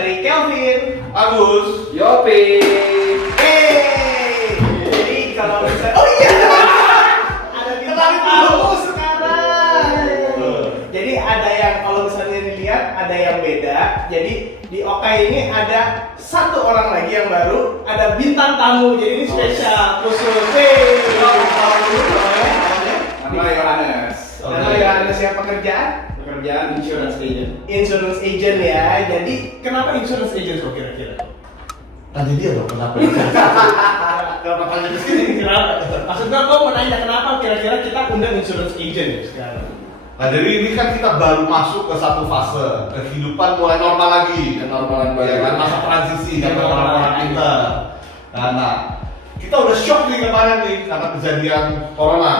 dari Kelvin, Agus, Yopi. Jadi kalau misalnya, oh iya, ada bintang tamu sekarang. Jadi ada yang kalau misalnya dilihat ada yang beda. Jadi di Okai ini ada satu orang lagi yang baru, ada bintang tamu. Jadi ini spesial khusus. nama Yohanes. Nama Yohanes yang pekerjaan? Pekerjaan insurance agent. Insurance agent ya. Jadi kenapa insurance agent kok kira-kira? Tanya dia dong kenapa? Kenapa tanya ke sini? Kenapa? Maksudnya kok mau nanya kenapa kira-kira kita undang insurance agent ya sekarang? Nah jadi ini kan kita baru masuk ke satu fase kehidupan mulai normal lagi, Kenormalan baru. ya kan masa transisi Ya, dengan normal orang-orang lagi. kita. Nah, kita udah shock nih kemarin nih karena kejadian corona.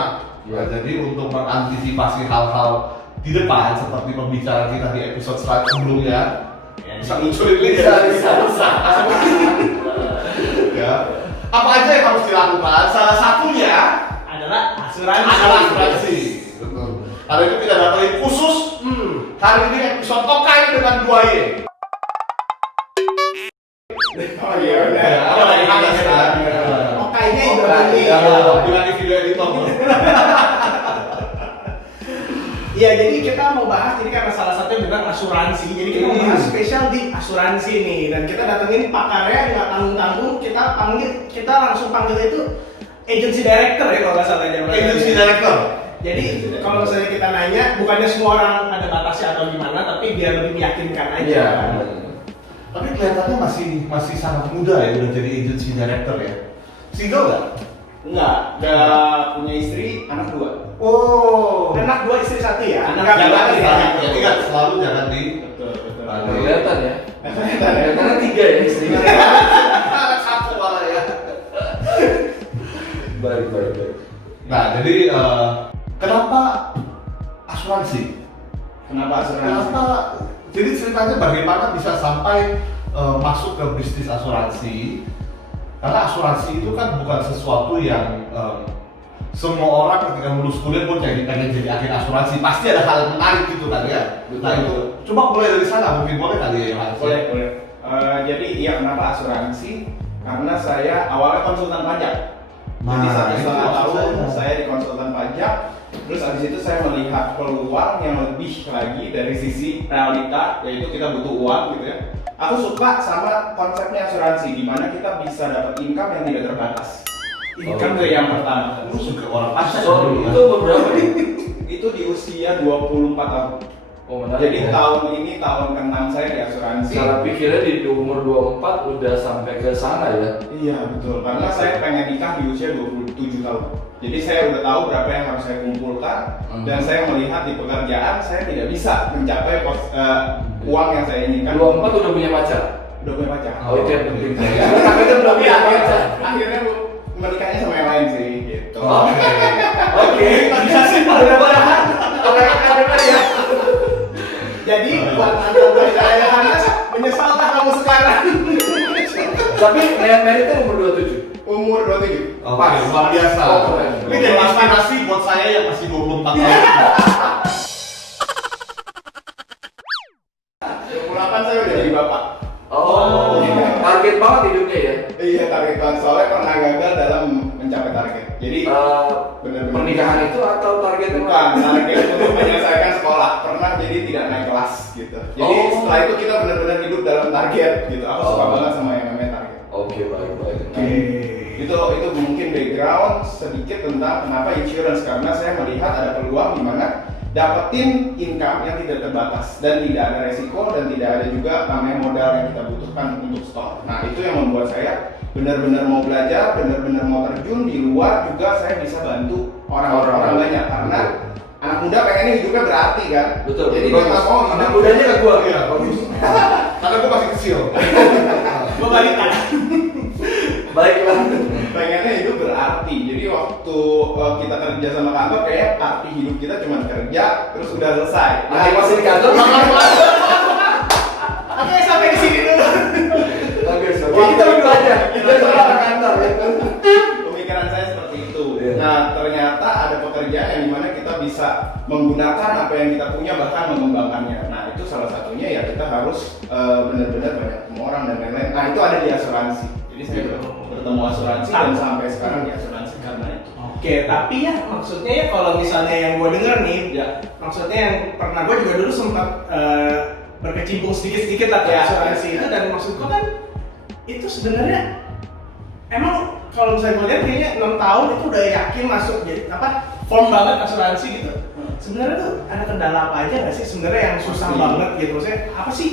Ya, jadi untuk mengantisipasi hal-hal di depan seperti pembicaraan kita di episode sebelumnya, bisa munculin lagi ya. Bisa. Ya. Apa aja yang harus dilakukan? Salah satunya Adalah asuransi. adalah asuransi. Betul. Hari ini kita datangin khusus. Hari ini episode Tokai dengan 2Y. Oh iya udah. Oh, dari atas kan? Okainya itu Okai, ini. ya. Dengan di video editor. Iya, jadi kita mau bahas, jadi karena salah satunya benar asuransi, jadi kita mau bahas spesial di asuransi nih, dan kita datengin pakarnya nggak tanggung-tanggung, kita langsung panggil itu agency director ya kalau nggak salah namanya. Agency director. Jadi kalau misalnya kita nanya, bukannya semua orang ada batasnya atau gimana, tapi biar lebih meyakinkan aja. Iya. Tapi kelihatannya masih sangat muda ya udah jadi agency director ya. Single nggak? Enggak, udah punya istri, anak 2. Oh. Anak 2 istri 1 ya? Anak Nggak jangan boleh di- ya? Ya, ingat selalu jangan di. Betul. Kelihatan ya. Kelihatan. Karena 3 ya istrinya. Anak satu malah ya. Baik. Nah jadi kenapa asuransi? Kenapa asuransi? Kenapa? Jadi ceritanya bagaimana bisa sampai masuk ke bisnis asuransi? Karena asuransi itu kan bukan sesuatu yang semua orang ketika lulus kuliah pun pengen jadi agen asuransi. Pasti ada hal yang menarik gitu kan ya. Nah itu coba mulai dari sana, mungkin boleh kali ya Yohanes? Boleh. Jadi iya kenapa asuransi? Karena saya awalnya konsultan pajak. Jadi Nah, 1,5 itu tahun saya. saya di konsultan pajak. Terus abis itu saya melihat peluang yang lebih lagi dari sisi realita, yaitu kita butuh uang gitu ya. Aku suka sama konsepnya asuransi, di mana kita bisa dapat income yang tidak terbatas. Income itu yang pertama. Lu suka orang pajak. So, itu berapa nih? Itu di usia 24 tahun. Oh, menarik. Jadi ya. tahun ini tahun ke-6 saya di asuransi. Cara pikirnya di umur 24 udah sampai ke sana ya. Iya betul, karena saya pengen nikah di usia 27 tahun. Jadi saya udah tahu berapa yang harus saya kumpulkan dan saya melihat di pekerjaan saya tidak bisa mencapai uang yang saya inginkan. 24 udah punya pacar. Udah punya pacar. Oh, itu yang penting. Tapi kan belum Tapi punya akhirnya- pacar. Akhirnya menikahnya sama yang lain sih, gitu. Oke. Bisa sih, Udah banyak. Oke, ya. Jadi buat anda saya Yohanes, menyesalkan kamu sekarang. Tapi meritnya umur 27. Umur 27. Pas, luar biasa. Oh, keren. Ini jadi inspirasi buat saya yang masih 24 tahun. 28 saya udah jadi bapak. Oh, target banget hidupnya ya. Iya target banget, soalnya pernah gagal dalam mencapai target. Jadi benar-benar Pernikahan itu atau target yang bukan lain? target untuk menyelesaikan sekolah, pernah jadi tidak naik kelas gitu. Jadi Oh. setelah itu kita benar-benar hidup dalam target gitu. Aku suka Oh. banget sama yang namanya target. Oke, baik. Itu mungkin background sedikit tentang kenapa insurance, karena saya melihat ada peluang di mana dapetin income yang tidak terbatas dan tidak ada resiko dan tidak ada juga namanya modal yang kita butuhkan untuk store. Nah itu yang membuat saya benar-benar mau belajar, benar-benar mau terjun di luar juga saya bisa bantu orang-orang banyak karena anak muda pengennya hidupnya berarti kan. Betul. Jadi dia nggak mau anak hidup mudanya ke gua. Iya, bagus. Karena gue masih kecil. Gue balita. Baiklah. pengennya hidup berarti. Jadi waktu kita kerja sama kantor kayak arti hidup kita cuma kerja terus udah selesai. Nah, masih di kantor. Oke, sampai di sini dulu. Oke, kita dulu aja. Kita sekolah ke kantor ya. Pemikiran saya seperti itu. Iya. Nah ternyata ada pekerjaan yang dimana kita bisa menggunakan apa yang kita punya bahkan mengembangkannya. Nah itu salah satunya ya kita harus benar-benar banyak ketemu orang dan lain-lain. Nah itu ada di asuransi. Jadi saya bertemu asuransi dan sampai sekarang di asuransi karena itu. Oke, tapi ya maksudnya ya kalau misalnya yang gue denger nih, ya maksudnya yang pernah gue juga dulu sempat berkecimpung sedikit-sedikit lah ke asuransi itu, dan maksud gue kan itu sebenarnya emang kalau misalnya gue lihat kayaknya 6 tahun itu udah yakin masuk jadi apa form banget asuransi gitu. Sebenarnya tuh ada kendala apa aja nggak sih sebenarnya yang susah banget gitu? Maksudnya apa sih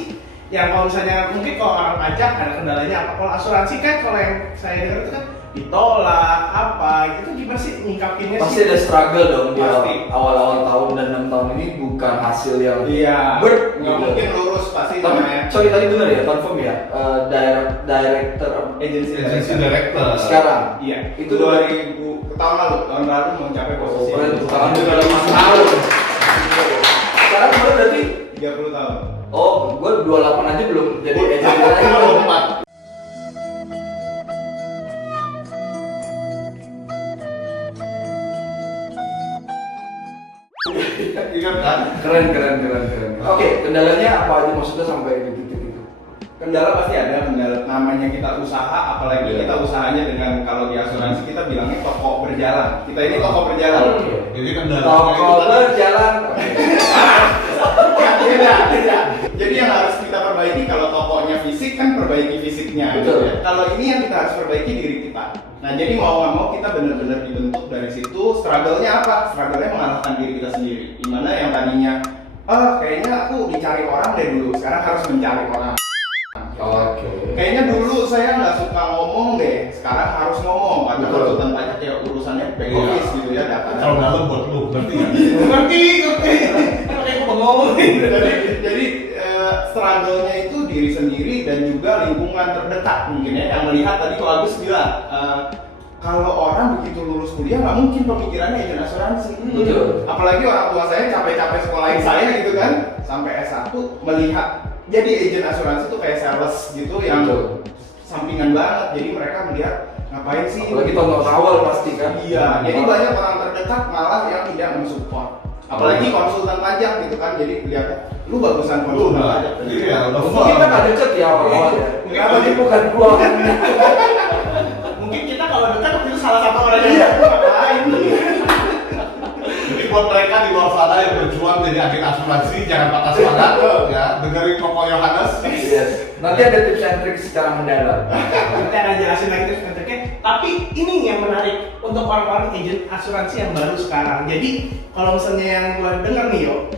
yang kalau misalnya mungkin kalau orang pajak ada kendalanya apa? Kalau asuransi kan kalau yang saya dengar itu kan ditolak apa gitu, gimana sih nyingkapinnya sih? Pasti ada struggle dong di Pasti. awal-awal tahun, dan 6 tahun ini bukan hasil yang Nggak mungkin lurus pasti namanya. Sorry tadi benar ya, confirm ya, director Agency director sekarang. Iya, Itu itu 2000 tahun lalu mencapai posisi. Sekarang udah 5 tahun. Sekarang baru berarti 30 tahun. oh, gue 28 aja belum jadi agent lagi. Ingat kan? Keren. Oke, kendalanya apa aja maksudnya sampai di titik itu? Kendala pasti ada, kendala namanya kita usaha, apalagi Iya. kita usahanya dengan kalau di asuransi kita bilangnya toko berjalan. Kita ini toko berjalan. Jadi kendala Toko berjalan. Beda. Jadi yang harus kita perbaiki kalau tokonya fisik kan perbaiki fisiknya. Betul. Ya. Kalau ini yang kita harus perbaiki diri kita. Nah jadi mau nggak mau kita benar-benar dibentuk dari situ. Struggle-nya apa? Struggle-nya mengalahkan diri kita sendiri. Dimana yang tadinya, kayaknya aku dicari orang deh dulu. Sekarang harus mencari orang. Oke. Kayaknya dulu saya nggak suka ngomong deh. Sekarang harus ngomong. Karena Betul. konsultan pajak ya urusannya back office gitu ya data. Kalau dalam buat lu, ngerti nggak? Ngerti. Kayak gue ngomong jadi struggle-nya itu diri sendiri dan juga lingkungan terdekat mungkin ya, yang melihat tadi kok Agus bilang kalau orang begitu lulus kuliah nggak mungkin pemikirannya agen asuransi. Betul. Apalagi orang tua saya capek-capek sekolahin saya gitu kan sampai S1 melihat jadi agen asuransi itu kayak sales gitu yang Betul. sampingan banget, jadi mereka melihat ngapain sih. Apalagi tahun awal pasti kan. Iya, jadi banyak orang terdekat malah yang tidak mensupport. Apalagi konsultan pajak gitu kan, jadi lihat lu bagusan Lu konsultan udah, pajak. iya, udah Mungkin kita nggak deket ya awal-awal ya. Kenapa Tapi sih? bukan gua. mungkin kita kalau dekat waktu itu salah satu orang yang ngapain. Jadi buat mereka di luar sana yang berjuang jadi agen asuransi, jangan patah semangat ya, dengerin Koko Yohanes. Yes. Nanti ada tips and trik secara mendalam. Kita akan jelasin lagi terus nanti. Tapi ini yang menarik untuk orang-orang agen asuransi yang baru sekarang. Jadi kalau misalnya yang gue dengar nih yo,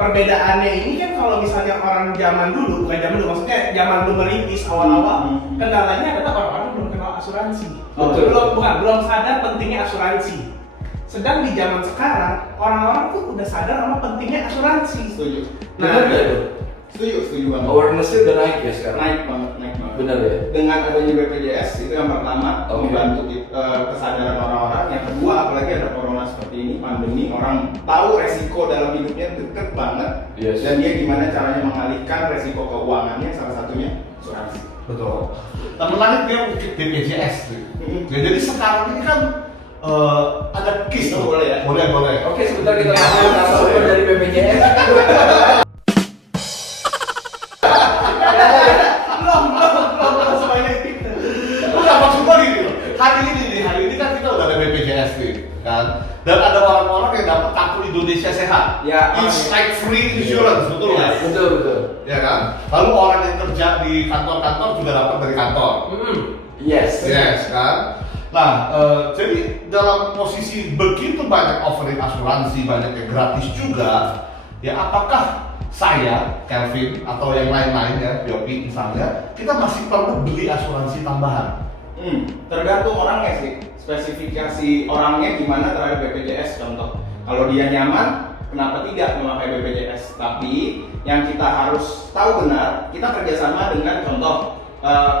perbedaannya ini kan kalau misalnya orang zaman dulu, bukan zaman dulu, maksudnya zaman belum merintis awal-awal, kendalanya adalah orang-orang belum kenal asuransi. Betul. Belum sadar pentingnya asuransi. Sedang di zaman sekarang orang-orang tuh udah sadar sama pentingnya asuransi. Setuju. Benar nggak itu? Setuju banget. Awareness-nya udah naik ya sekarang. Naik banget. Benar ya. Dengan adanya BPJS itu yang pertama Oke. membantu kesadaran orang-orang. Yang kedua apalagi ada corona seperti ini, pandemi, orang tahu resiko dalam hidupnya deket banget. Yes. Dan dia gimana caranya mengalihkan resiko keuangannya, salah satunya asuransi. Betul. Nah, menarik dia BPJS. Ya, jadi sekarang ini kan ada KIS Itu tuh. boleh ya? Boleh. Oke, sebentar kita ambil narasumber dari BPJS. Belum semuanya itu. Enggak, maksud gua gini loh. Hari ini kan kita udah ada BPJS nih, kan? Dan ada orang-orang yang dapat kartu Indonesia Sehat. Ya, It's like free insurance, betul nggak? Betul. Ya kan? Lalu orang yang kerja di kantor-kantor juga dapat dari kantor. Yes. Yes, kan? Nah, jadi dalam posisi begitu banyak offering asuransi, banyak yang gratis juga, ya apakah saya, Kelvin, atau yang lain-lain ya, Yopi misalnya, kita masih perlu beli asuransi tambahan? Tergantung orangnya sih. Spesifikasi orangnya gimana terhadap BPJS contoh. Kalau dia nyaman, kenapa tidak memakai BPJS? Tapi yang kita harus tahu benar, kita kerjasama dengan contoh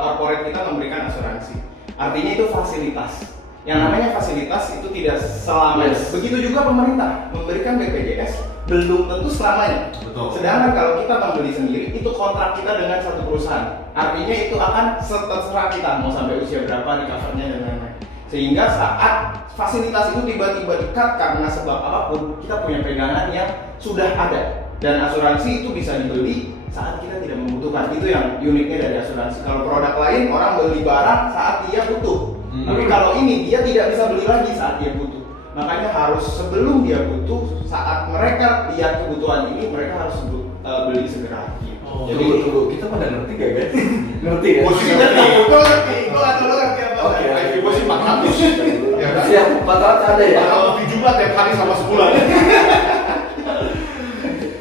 corporate kita memberikan asuransi. Artinya itu fasilitas. Yang namanya fasilitas itu tidak selamanya. Yes. Begitu juga pemerintah memberikan BPJS belum tentu selamanya. Betul. Sedangkan kalau kita membeli sendiri, itu kontrak kita dengan satu perusahaan. Artinya itu akan terserah kita mau sampai usia berapa di covernya dan lain-lain. Sehingga saat fasilitas itu tiba-tiba di-cut karena sebab apapun, kita punya pegangan yang sudah ada. Dan asuransi itu bisa dibeli saat kita tidak membutuhkan. Itu yang uniknya dari asuransi. Kalau produk lain, orang beli barang saat dia butuh. Tapi kalau ini, dia tidak bisa beli lagi saat dia butuh. Makanya harus sebelum dia butuh, saat mereka lihat kebutuhan ini, mereka harus beli segera. Oh, Jadi tunggu, kita pada ngerti gak guys? Ngerti ya? Gue sih ngerti. Gue ngerti, gue gak tau lo ngerti apa. Oke. IQ gue sih 400. Ya kan? Siap, 400 ada ya? 417 tiap hari sama sebulan.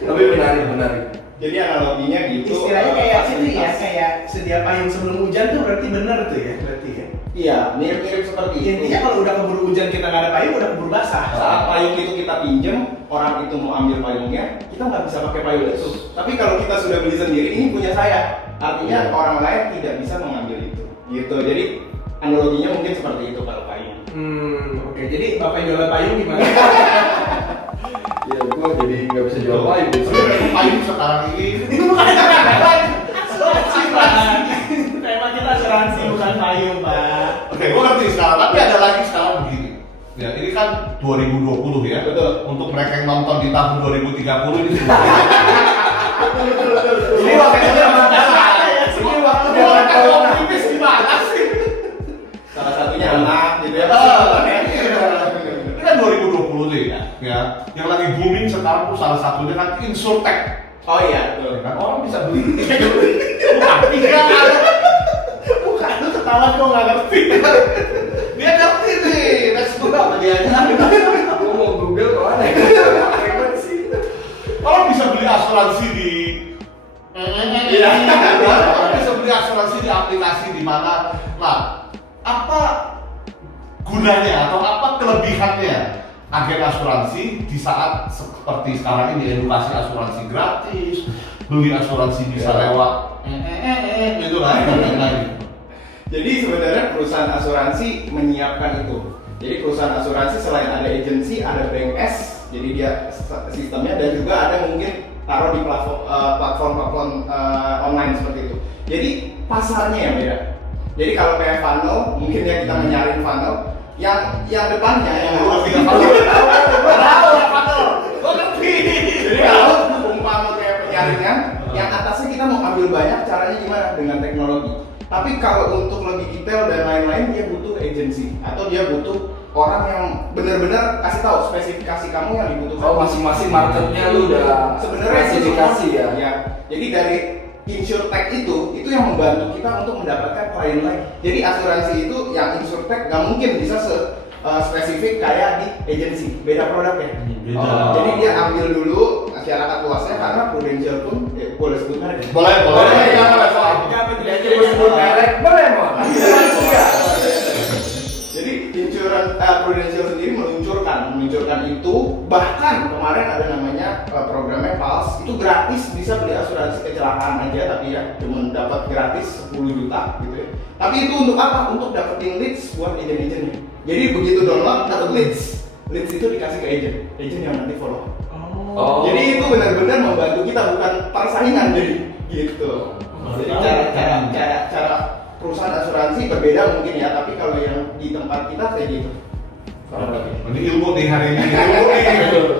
Tapi menarik. Jadi analoginya gitu. Istilahnya kayak itu ya, fasilitas. kayak sedia payung sebelum hujan tuh berarti bener tuh ya, berarti ya. Iya, mirip-mirip seperti itu. Intinya kalau udah keburu hujan kita nggak ada payung, udah keburu basah. Saat payung itu kita pinjem, orang itu mau ambil payungnya, kita nggak bisa pakai payung itu. Tapi kalau kita sudah beli sendiri, ini punya saya. Artinya orang lain tidak bisa mengambil itu. Gitu. Jadi analoginya mungkin seperti itu kalau payung. Oke, jadi bapak yang jualan payung gimana? Ya gua jadi nggak bisa jual payung. Payung sekarang ini Itu bukan asuransi, Pak. Tema kita asuransi bukan payung, Pak. oke, gue ngerti sekarang, tapi ada lagi sekarang begini. Ya, ini kan 2020 ya. Betul. Untuk mereka yang nonton di tahun 2030 ini Ini waktunya Ini waktu Gue kan optimis gimana sih? Salah satunya anak, gitu ya. Ini kan 2020 nih ya. Yang lagi booming sekarang tuh salah satunya kan insurtech. Oh iya, betul. Ya kan orang bisa beli. bukan lu ketawa kok nggak ngerti. Dia ngerti nih. Next gue apa dia aja? Gua mau Google kok aneh. Ribet sih. Orang bisa beli asuransi di Iya. Orang bisa beli asuransi di aplikasi di mana. Nah, apa gunanya atau apa kelebihannya agen asuransi di saat seperti sekarang ini edukasi asuransi gratis, beli asuransi bisa lewat gitu lah dan lain-lain. Jadi sebenarnya perusahaan asuransi menyiapkan itu. Jadi perusahaan asuransi selain ada agensi, ada bank S, jadi dia sistemnya, dan juga ada mungkin taruh di platform online seperti itu. Jadi pasarnya yang beda. Jadi kalau kayak funnel, mungkin ya kita menyaring funnel, yang depannya yang Lu ngerti nggak? Gua ngerti. Jadi kalau umpama kayak penyaringan, yang atasnya kita mau ambil banyak, caranya gimana? Dengan teknologi. Tapi kalau untuk lebih detail dan lain-lain, dia butuh agency atau dia butuh orang yang benar-benar kasih tahu spesifikasi kamu yang dibutuhkan. Oh, masing-masing marketnya lu udah Sebenarnya spesifikasi ya. Ya. Jadi dari insurtech itu yang membantu kita untuk mendapatkan klien lain. Jadi asuransi itu yang insurtech nggak mungkin bisa spesifik kayak di agency, beda produknya. Beda. Jadi dia ambil dulu masyarakat luasnya karena Prudential pun boleh sebut merek. Boleh. Ya, boleh. Dia coba sebut merek, boleh mau. Jadi Prudential sendiri meluncurkan itu, bahkan kemarin ada namanya programnya Pulse, itu gratis, bisa beli asuransi kecelakaan aja, tapi ya cuma dapat gratis 10 juta gitu ya. Tapi itu untuk apa? Untuk dapetin leads buat agent-agentnya. Jadi begitu download dapat leads itu dikasih ke agent yang nanti follow. Oh. Jadi itu benar-benar membantu kita, bukan persaingan jadi gitu. Jadi cara perusahaan asuransi berbeda mungkin ya, tapi kalau yang di tempat kita kayak gitu. Ini ilmu nih hari ini, ilmu nih,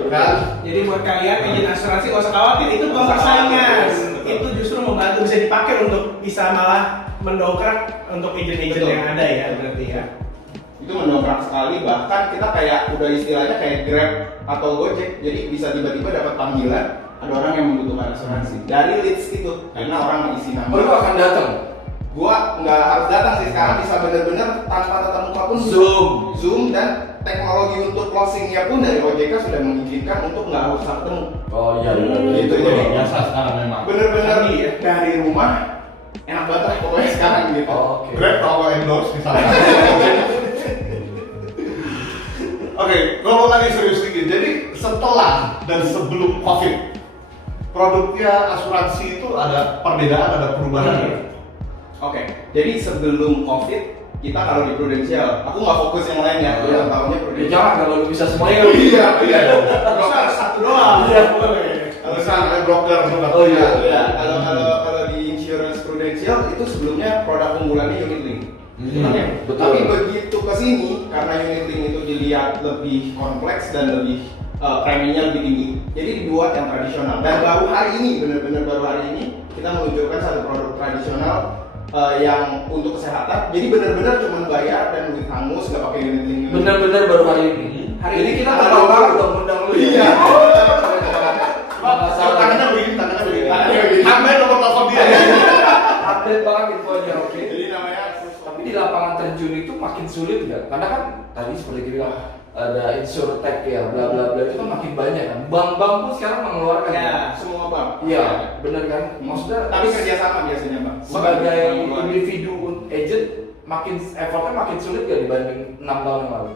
kan? Jadi buat kalian agen asuransi gak usah khawatir, itu bukan persaingan. Itu justru membantu, bisa dipakai untuk bisa malah mendongkrak untuk agent-agent Betul. yang ada ya, berarti ya. Itu mendongkrak sekali, bahkan kita kayak udah istilahnya kayak Grab atau Gojek, jadi bisa tiba-tiba dapat panggilan ada orang yang membutuhkan asuransi dari leads itu, karena orang isi nama. Oh, lu akan datang. Gua nggak harus datang sih, sekarang bisa bener-bener tanpa tatap muka pun Zoom, dan teknologi untuk closingnya pun dari OJK sudah mengizinkan untuk nggak harus ketemu. Oh iya. Gitu, jadi Biasa sekarang memang. bener-bener dari rumah enak banget lah pokoknya sekarang gitu. Oke. Grab kalau endorse misalnya. Oke, ngomong lagi serius sedikit. Jadi setelah dan sebelum COVID, produknya asuransi itu ada perbedaan, ada perubahan. Oke, jadi sebelum COVID kita kalau di Prudential, aku nggak fokus yang lain ya, aku yang tahunya Ya Prudential. jangan kalau lu bisa semuanya. Iya. Bisa satu doang. Iya. Kalau misalnya broker juga. Oh iya. Iya, kalau di insurance Prudential itu sebelumnya produk unggulannya unit link. Betul. Tapi begitu ke sini karena unit link itu dilihat lebih kompleks dan lebih preminya lebih tinggi. Jadi dibuat yang tradisional. Dan baru hari ini, benar-benar baru hari ini kita menunjukkan satu produk tradisional yang untuk kesehatan. Jadi benar-benar cuma bayar dan duit hangus, nggak pakai unit link. Benar-benar baru hari ini. Hari ini kita Ada terbang dua. banget dong undang lu ya. Iya. Tangannya begini, tangannya begini. Tangannya begini. Ambil nomor telepon dia. Update banget infonya, oke. Jadi namanya Tapi di lapangan terjun itu makin sulit nggak? Karena kan tadi seperti kita bilang ada insurtech ya, bla bla bla itu kan makin banyak kan. Bank-bank pun sekarang mengeluarkan. Ya. semua bank. Iya, benar kan? Maksudnya Tapi kerjasama biasanya bang. sebagai Bank. individu agent makin effortnya makin sulit gak dibanding 6 tahun yang lalu?